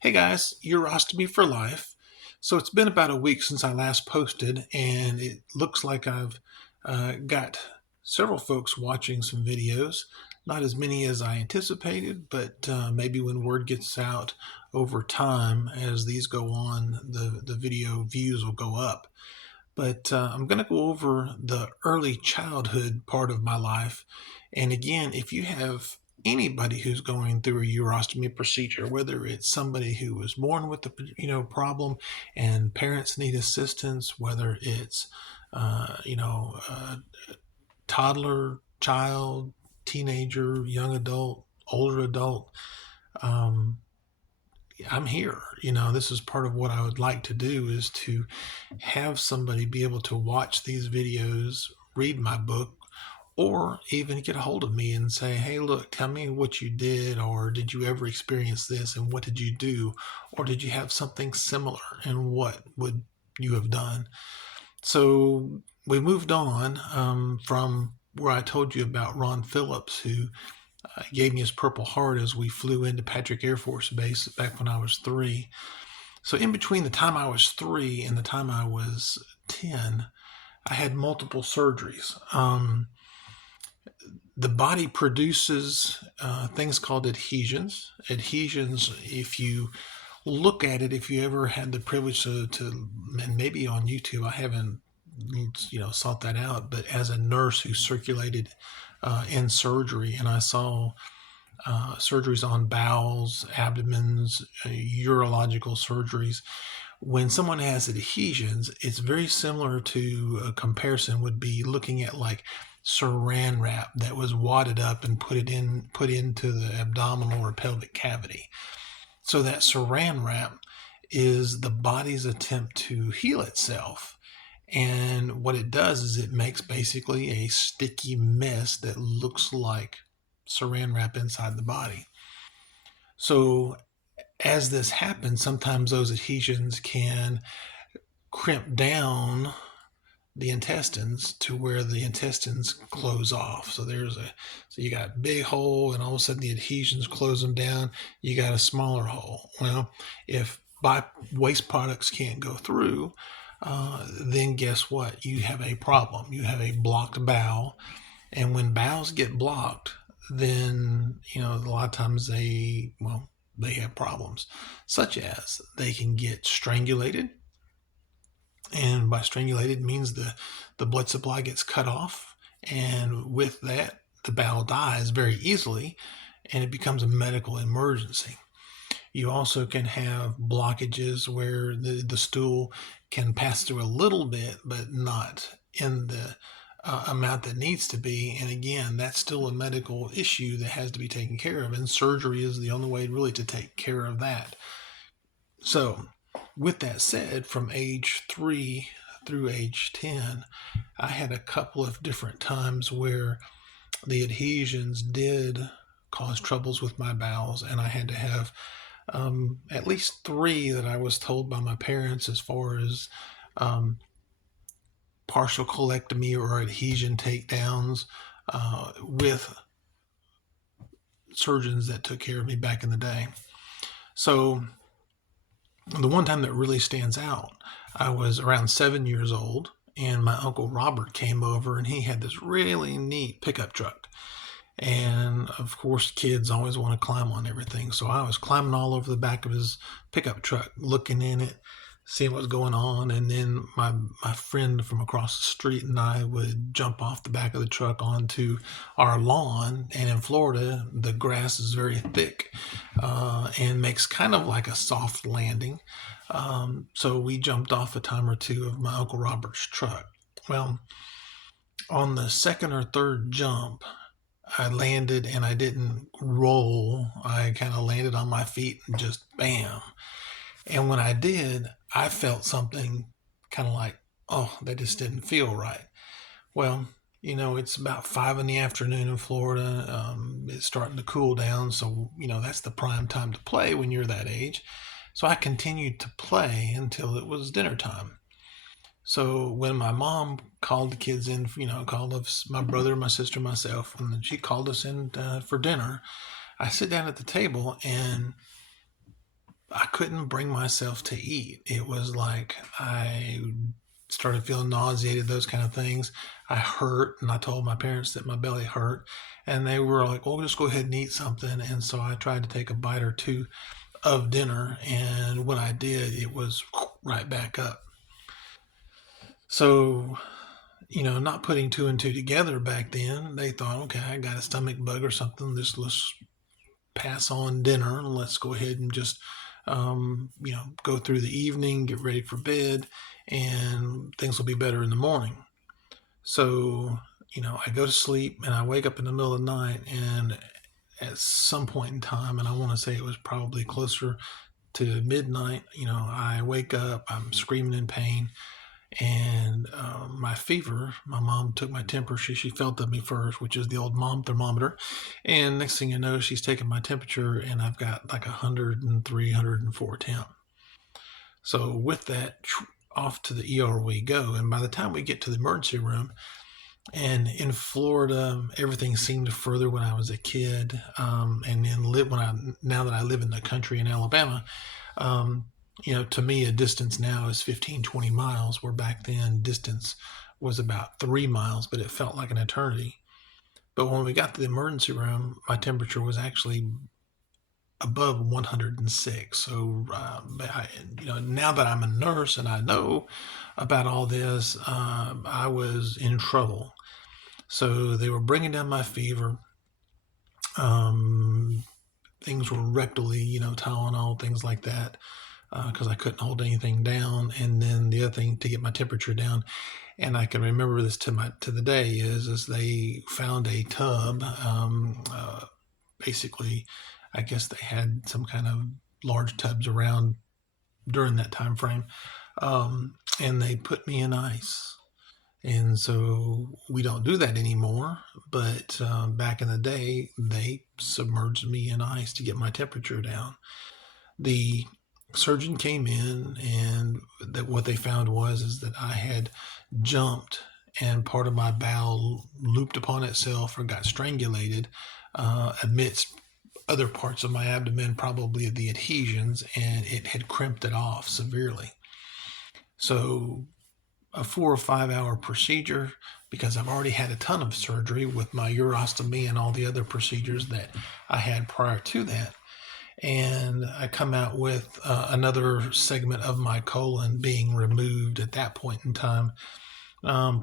Hey guys, Urostomy for Life. So it's been about a week since I last posted, and it looks like I've got several folks watching some videos. Not as many as I anticipated, but maybe when word gets out over time as these go on, the video views will go up. But I'm going to go over the early childhood part of my life. And again, if you have anybody who's going through a urostomy procedure, whether it's somebody who was born with the problem and parents need assistance, whether it's toddler, child, teenager, young adult, older adult, um, I'm here. This is part of what I would like to do is to have somebody be able to watch these videos, read my book, or even get a hold of me and say, hey, look, tell me what you did, or did you ever experience this, and what did you do, or did you have something similar, and what would you have done? So we moved on from where I told you about Ron Phillips, who gave me his Purple Heart as we flew into Patrick Air Force Base back when I was 3. So in between the time I was 3 and the time I was 10, I had multiple surgeries. The body produces things called adhesions. Adhesions, if you look at it, if you ever had the privilege to and maybe on YouTube, I haven't sought that out, but as a nurse who circulated in surgery, and I saw surgeries on bowels, abdomens, urological surgeries. When someone has adhesions, it's very similar to a comparison would be looking at like saran wrap that was wadded up and put into the abdominal or pelvic cavity. So that saran wrap is the body's attempt to heal itself. And what it does is it makes basically a sticky mess that looks like saran wrap inside the body. So as this happens, sometimes those adhesions can crimp down the intestines to where the intestines close off. So you got a big hole, and all of a sudden the adhesions close them down. You got a smaller hole. Well, if waste products can't go through, then guess what? You have a problem. You have a blocked bowel, and when bowels get blocked, then a lot of times they have problems, such as they can get strangulated, and by strangulated means the blood supply gets cut off, and with that the bowel dies very easily, and it becomes a medical emergency. You also can have blockages where the stool can pass through a little bit, but not in the amount that needs to be. And again, that's still a medical issue that has to be taken care of. And surgery is the only way really to take care of that. So, with that said, from age 3 through age 10, I had a couple of different times where the adhesions did cause troubles with my bowels, and I had to have at least 3 that I was told by my parents as far as partial colectomy or adhesion takedowns with surgeons that took care of me back in the day. So the one time that really stands out, I was around 7 years old, and my Uncle Robert came over, and he had this really neat pickup truck. And of course, kids always want to climb on everything. So I was climbing all over the back of his pickup truck, looking in it, seeing what's going on. And then my friend from across the street and I would jump off the back of the truck onto our lawn. And in Florida, the grass is very thick and makes kind of like a soft landing. So we jumped off a time or two of my Uncle Robert's truck. Well, on the second or third jump, I landed and I didn't roll. I kind of landed on my feet and just bam. And when I did, I felt something kind of like, oh, that just didn't feel right. Well, it's about 5 in the afternoon in Florida. It's starting to cool down. So, that's the prime time to play when you're that age. So I continued to play until it was dinner time. So when my mom called the kids in, called us, my brother, my sister, myself, and then she called us in for dinner, I sit down at the table and I couldn't bring myself to eat. It was like I started feeling nauseated, those kind of things. I hurt, and I told my parents that my belly hurt, and they were like, "Well, just go ahead and eat something." And so I tried to take a bite or two of dinner, and when I did, it was right back up. So, not putting two and two together back then, they thought, okay, I got a stomach bug or something. Let's pass on dinner. Let's go ahead and just, go through the evening, get ready for bed, and things will be better in the morning. So, I go to sleep and I wake up in the middle of the night, and at some point in time, and I want to say it was probably closer to midnight, I wake up, I'm screaming in pain, and my fever, my mom took my temperature. She felt of me first, which is the old mom thermometer. And next thing you know, she's taking my temperature, and I've got like 103, 104 temp. So with that, off to the ER we go. And by the time we get to the emergency room, and in Florida, everything seemed further when I was a kid. And then now that I live in the country in Alabama, to me, a distance now is 15, 20 miles, where back then distance was about 3 miles, but it felt like an eternity. But when we got to the emergency room, my temperature was actually above 106. So, now that I'm a nurse and I know about all this, I was in trouble. So they were bringing down my fever. Things were rectally, Tylenol, things like that, because I couldn't hold anything down. And then the other thing to get my temperature down, and I can remember this to the day, is they found a tub. Basically, I guess they had some kind of large tubs around during that time frame, and they put me in ice. And so we don't do that anymore. But back in the day, they submerged me in ice to get my temperature down. The surgeon came in, and what they found is that I had jumped, and part of my bowel looped upon itself or got strangulated amidst other parts of my abdomen, probably the adhesions, and it had crimped it off severely. So a 4 or 5 hour procedure, because I've already had a ton of surgery with my urostomy and all the other procedures that I had prior to that. And I come out with another segment of my colon being removed at that point in time.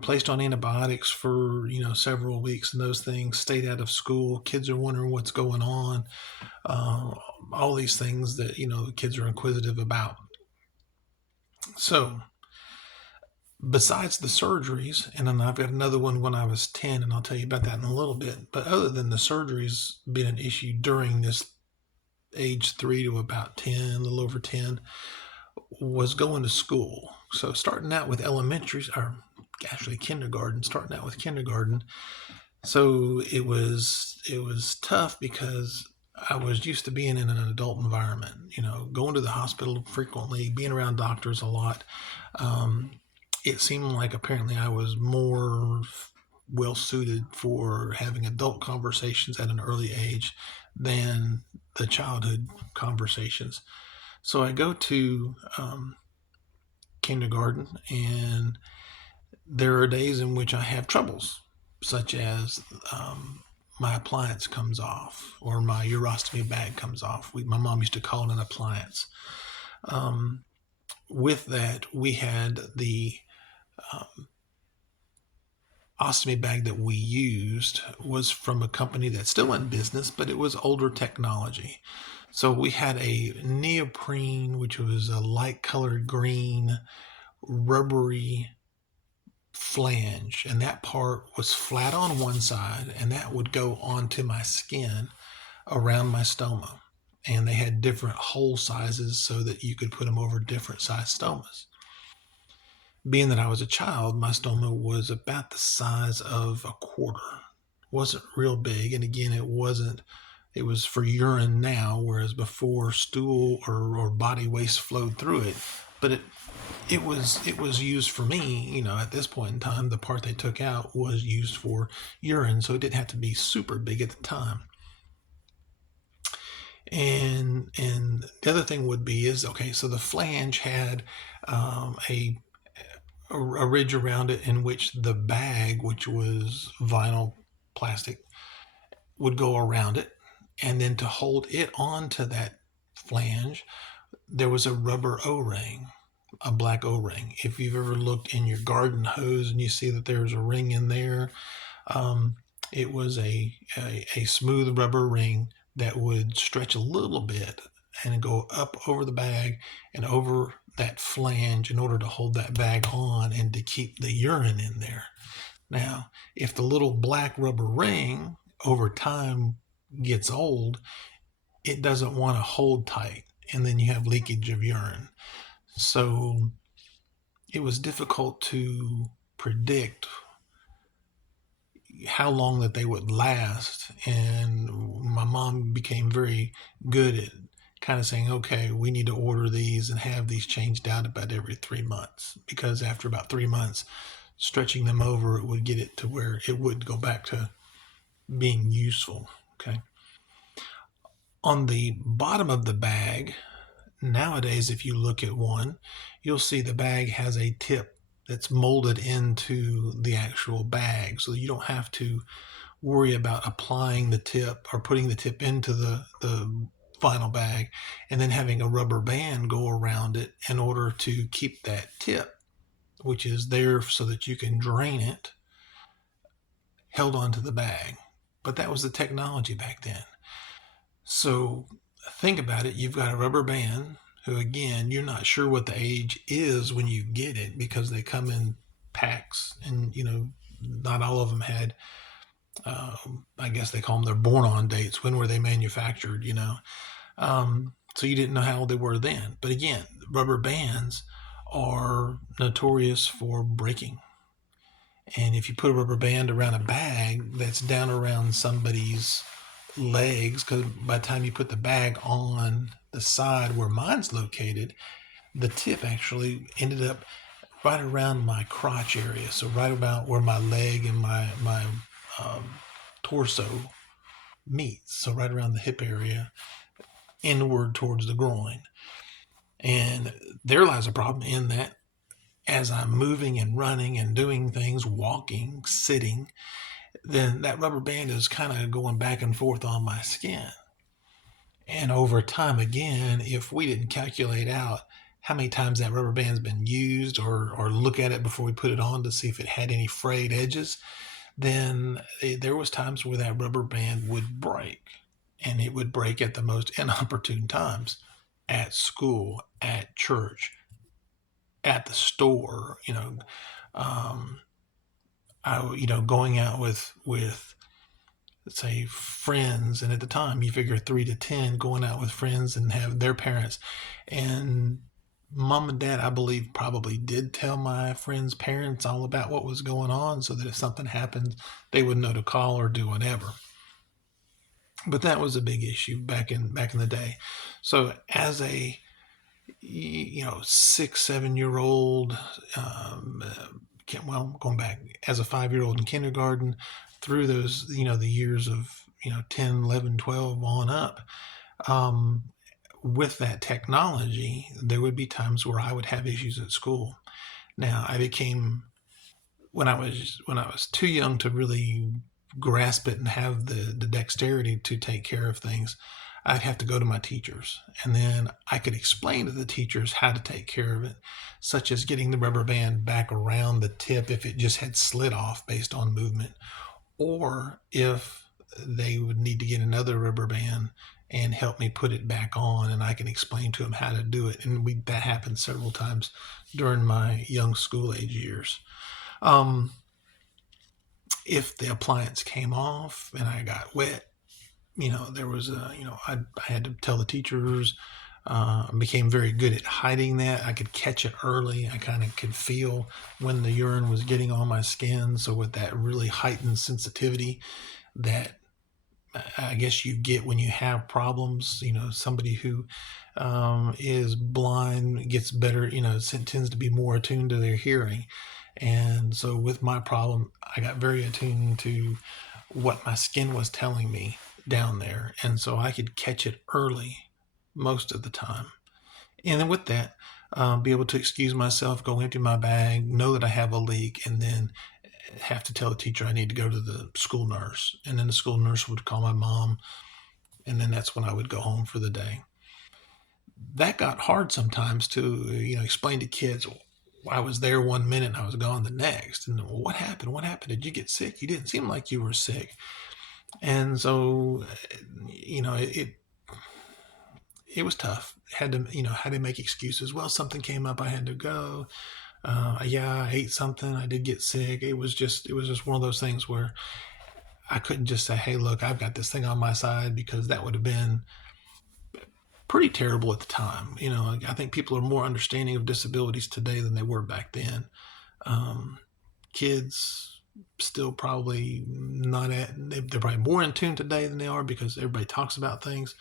Placed on antibiotics for several weeks, and those things. Stayed out of school. Kids are wondering what's going on. All these things that kids are inquisitive about. So, besides the surgeries, and then I've got another one when I was 10, and I'll tell you about that in a little bit. But other than the surgeries being an issue during this age 3 to about 10, a little over 10, was going to school. So starting out with kindergarten, So it was tough because I was used to being in an adult environment, going to the hospital frequently, being around doctors a lot. It seemed like apparently I was more well suited for having adult conversations at an early age than the childhood conversations. So I go to kindergarten, and there are days in which I have troubles, such as my appliance comes off, or my urostomy bag comes off. My mom used to call it an appliance. With that, we had the ostomy bag that we used was from a company that's still in business, but it was older technology. So we had a neoprene, which was a light colored green, rubbery flange, and that part was flat on one side, and that would go onto my skin around my stoma. And they had different hole sizes so that you could put them over different size stomas. Being that I was a child, my stoma was about the size of a quarter. Wasn't real big, and again, it was for urine now, whereas before stool or body waste flowed through it. But it was used for me, at this point in time. The part they took out was used for urine, so it didn't have to be super big at the time. And the other thing would be is, okay, so the flange had um, a a ridge around it in which the bag, which was vinyl plastic, would go around it, and then to hold it onto that flange, there was a rubber O-ring, a black O-ring. If you've ever looked in your garden hose and you see that there's a ring in there, um, it was a smooth rubber ring that would stretch a little bit and go up over the bag and over that flange in order to hold that bag on and to keep the urine in there. Now, if the little black rubber ring over time gets old, it doesn't want to hold tight, and then you have leakage of urine. So it was difficult to predict how long that they would last. And my mom became very good at kind of saying, okay, we need to order these and have these changed out about every 3 months, because after about 3 months, stretching them over, it would get it to where it would go back to being useful. Okay. On the bottom of the bag, nowadays, if you look at one, you'll see the bag has a tip that's molded into the actual bag. So you don't have to worry about applying the tip or putting the tip into the vinyl bag and then having a rubber band go around it in order to keep that tip, which is there so that you can drain it, held onto the bag. But that was the technology back then. So think about it. You've got a rubber band who, again, you're not sure what the age is when you get it because they come in packs, and not all of them had. I guess they call them their born on dates. When were they manufactured? So you didn't know how old they were then. But again, rubber bands are notorious for breaking. And if you put a rubber band around a bag that's down around somebody's legs, because by the time you put the bag on the side where mine's located, the tip actually ended up right around my crotch area, so right about where my leg and my torso meets, so right around the hip area, inward towards the groin. And there lies a problem in that as I'm moving and running and doing things, walking, sitting, then that rubber band is kind of going back and forth on my skin. And over time, again, if we didn't calculate out how many times that rubber band's been used or look at it before we put it on to see if it had any frayed edges, then there was times where that rubber band would break. And it would break at the most inopportune times, at school, at church, at the store, going out with let's say friends, and at the time you figure 3 to 10 going out with friends and have their parents, and mom and dad, I believe, probably did tell my friends' parents all about what was going on so that if something happened, they would know to call or do whatever. But that was a big issue back in the day. So as a 6 7 year old, going back as a 5 year old in kindergarten through those the years of 10 11 12 on up, with that technology, there would be times where I would have issues at school. Now I became, when I was too young to really grasp it and have the dexterity to take care of things, I'd have to go to my teachers, and then I could explain to the teachers how to take care of it, such as getting the rubber band back around the tip if it just had slid off based on movement, or if they would need to get another rubber band and help me put it back on, and I can explain to them how to do it. And that happened several times during my young school age years. If the appliance came off and I got wet, there was I had to tell the teachers. I became very good at hiding that. I could catch it early. I kind of could feel when the urine was getting on my skin. So with that really heightened sensitivity that I guess you get when you have problems, somebody who is blind gets better, tends to be more attuned to their hearing. And so with my problem, I got very attuned to what my skin was telling me down there, and so I could catch it early most of the time. And then with that, be able to excuse myself, go empty my bag, know that I have a leak, and then have to tell the teacher I need to go to the school nurse. And then the school nurse would call my mom, and then that's when I would go home for the day. That got hard sometimes to explain to kids. I was there 1 minute and I was gone the next. And what happened? What happened? Did you get sick? You didn't seem like you were sick. And so, it was tough. Had to make excuses. Well, something came up. I had to go. Yeah, I ate something. I did get sick. It was just one of those things where I couldn't just say, "Hey, look, I've got this thing on my side," because that would have been pretty terrible at the time. I think people are more understanding of disabilities today than they were back then. Um, Kids still probably not they're probably more in tune today than they are because everybody talks about things.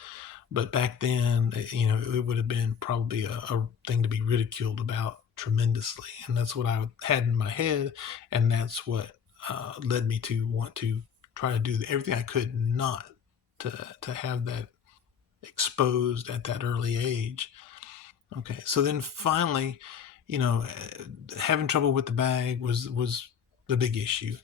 But back then, it would have been probably a thing to be ridiculed about tremendously. And that's what I had in my head. And that's what led me to want to try to do everything I could not to have that exposed at that early age. Okay, so then finally, having trouble with the bag was the big issue.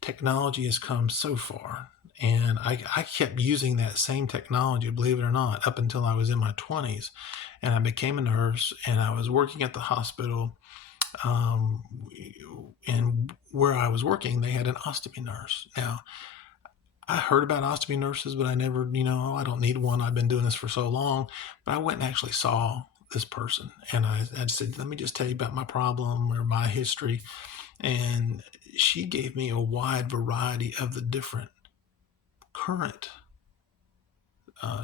Technology has come so far, and I kept using that same technology, believe it or not, up until I was in my 20s, and I became a nurse, and I was working at the hospital. Um, and where I was working, they had an ostomy nurse. Now, I heard about ostomy nurses, but I never, I don't need one. I've been doing this for so long. But I went and actually saw this person. And I said, let me just tell you about my problem or my history. And she gave me a wide variety of the different current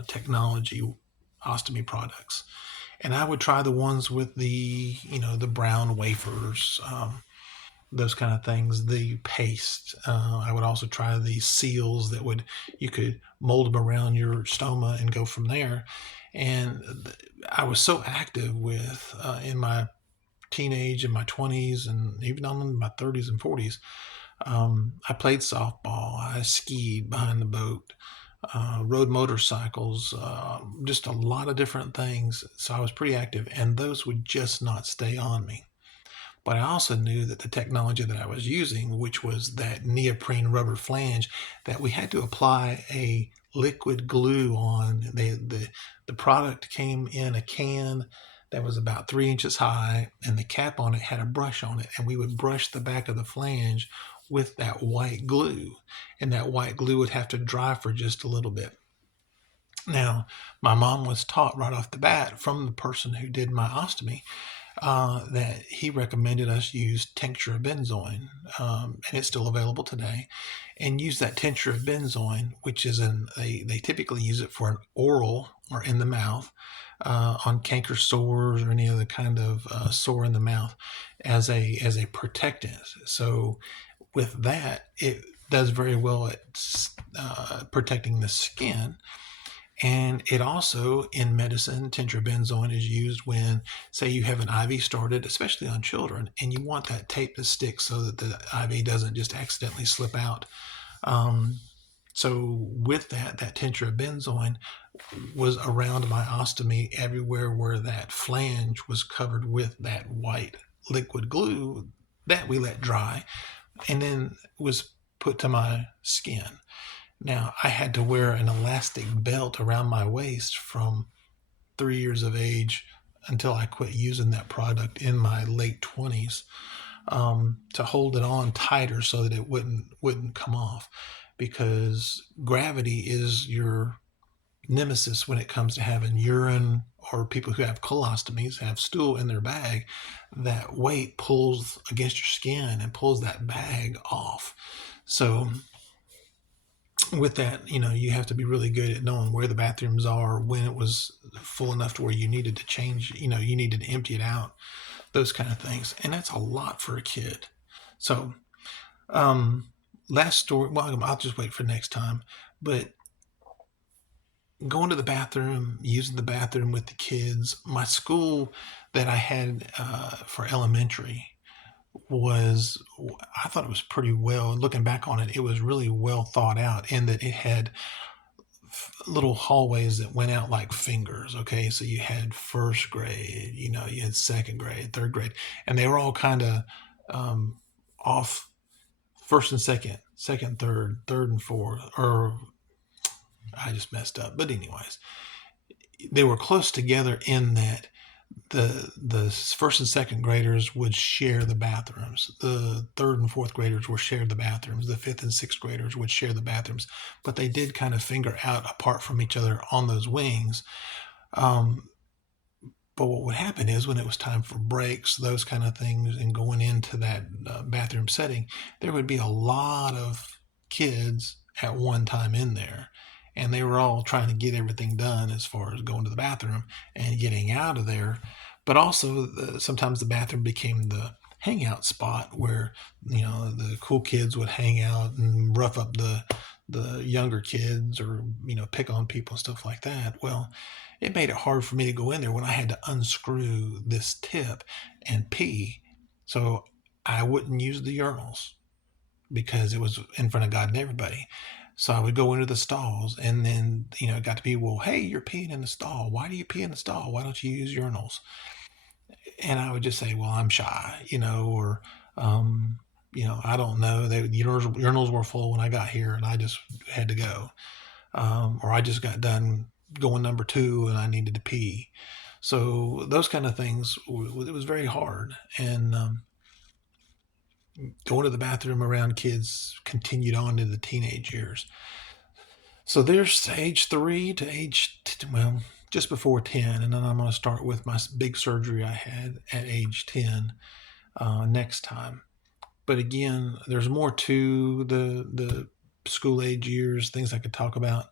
technology ostomy products. And I would try the ones with the brown wafers, those kind of things. The paste. I would also try the seals that you could mold them around your stoma and go from there. And I was so active with in my teenage and my 20s and even on in my 30s and 40s. I played softball. I skied behind the boat. Rode motorcycles, just a lot of different things. So I was pretty active, and those would just not stay on me. But I also knew that the technology that I was using, which was that neoprene rubber flange, that we had to apply a liquid glue on. The product came in a can that was about 3 inches high, and the cap on it had a brush on it, and we would brush the back of the flange with that white glue, and that white glue would have to dry for just a little bit. Now, my mom was taught right off the bat from the person who did my ostomy that he recommended us use tincture of benzoin, and it's still available today. And use that tincture of benzoin, which is they typically use it for an oral or in the mouth on canker sores or any other kind of sore in the mouth as a protectant. So with that, it does very well at protecting the skin. And it also, in medicine, tincture benzoin is used when, say, you have an IV started, especially on children, and you want that tape to stick so that the IV doesn't just accidentally slip out. So with that tincture of benzoin was around my ostomy everywhere where that flange was covered with that white liquid glue that we let dry and then was put to my skin. Now, I had to wear an elastic belt around my waist from 3 years of age until I quit using that product in my late 20s, to hold it on tighter so that it wouldn't come off, because gravity is your nemesis when it comes to having urine, or people who have colostomies have stool in their bag. That weight pulls against your skin and pulls that bag off. So with that, you have to be really good at knowing where the bathrooms are, when it was full enough to where you needed to change, you needed to empty it out, those kind of things. And that's a lot for a kid. So, last story, well, I'll just wait for next time, but going to the bathroom, using the bathroom with the kids, my school that I had for elementary I thought it was pretty well, looking back on it, it was really well thought out in that it had little hallways that went out like fingers. Okay, so you had first grade, you had second grade, third grade, and they were all kind of off first and second, second, third and fourth, or I just messed up. But anyways, they were close together in that the first and second graders would share the bathrooms. The third and fourth graders would share the bathrooms. The fifth and sixth graders would share the bathrooms, but they did kind of finger out apart from each other on those wings. Um, but what would happen is when it was time for breaks, those kind of things, and going into that bathroom setting, there would be a lot of kids at one time in there. And they were all trying to get everything done as far as going to the bathroom and getting out of there. But also, sometimes the bathroom became the hangout spot where the cool kids would hang out and rough up the younger kids, or pick on people and stuff like that. Well, it made it hard for me to go in there when I had to unscrew this tip and pee. So I wouldn't use the urinals because it was in front of God and everybody. So I would go into the stalls, and then it got to be, well, hey, you're peeing in the stall. Why do you pee in the stall? Why don't you use urinals? And I would just say, well, I'm shy, or I don't know. The urinals were full when I got here, and I just had to go, or I just got done going number 2 and I needed to pee. So those kind of things, it was very hard. And going to the bathroom around kids continued on into the teenage years. So there's age 3 to just before 10. And then I'm going to start with my big surgery I had at age 10 next time. But again, there's more to the school age years, things I could talk about.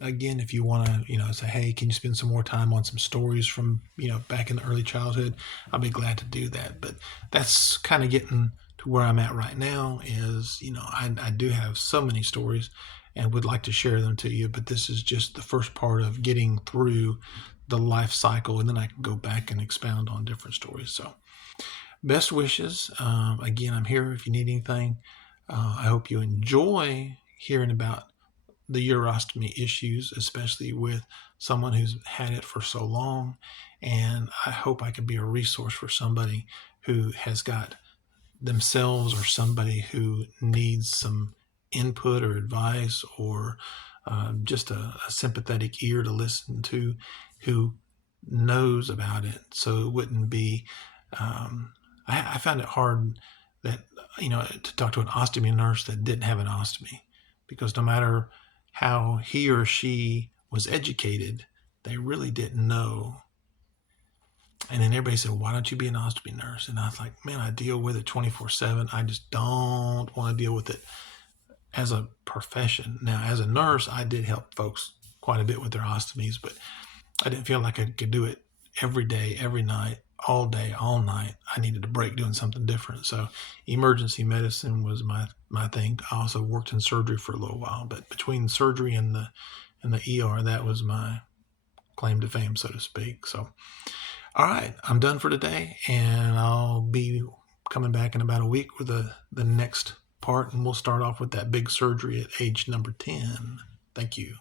Again, if you want to, say, hey, can you spend some more time on some stories from, back in the early childhood, I'll be glad to do that. But that's kind of getting to where I'm at right now is, I do have so many stories and would like to share them to you, but this is just the first part of getting through the life cycle, and then I can go back and expound on different stories. So best wishes. Again, I'm here if you need anything. I hope you enjoy hearing about the urostomy issues, especially with someone who's had it for so long. And I hope I can be a resource for somebody who has got themselves, or somebody who needs some input or advice, or just a sympathetic ear to listen to, who knows about it. So it wouldn't be, I found it hard that, to talk to an ostomy nurse that didn't have an ostomy, because no matter how he or she was educated, they really didn't know. And then everybody said, why don't you be an ostomy nurse? And I was like, man, I deal with it 24/7. I just don't want to deal with it as a profession. Now, as a nurse, I did help folks quite a bit with their ostomies, but I didn't feel like I could do it every day, every night, all day, all night. I needed a break doing something different. So emergency medicine was my thing. I also worked in surgery for a little while, but between surgery and the ER, that was my claim to fame, so to speak. So, all right, I'm done for today, and I'll be coming back in about a week with the next part, and we'll start off with that big surgery at age number 10. Thank you.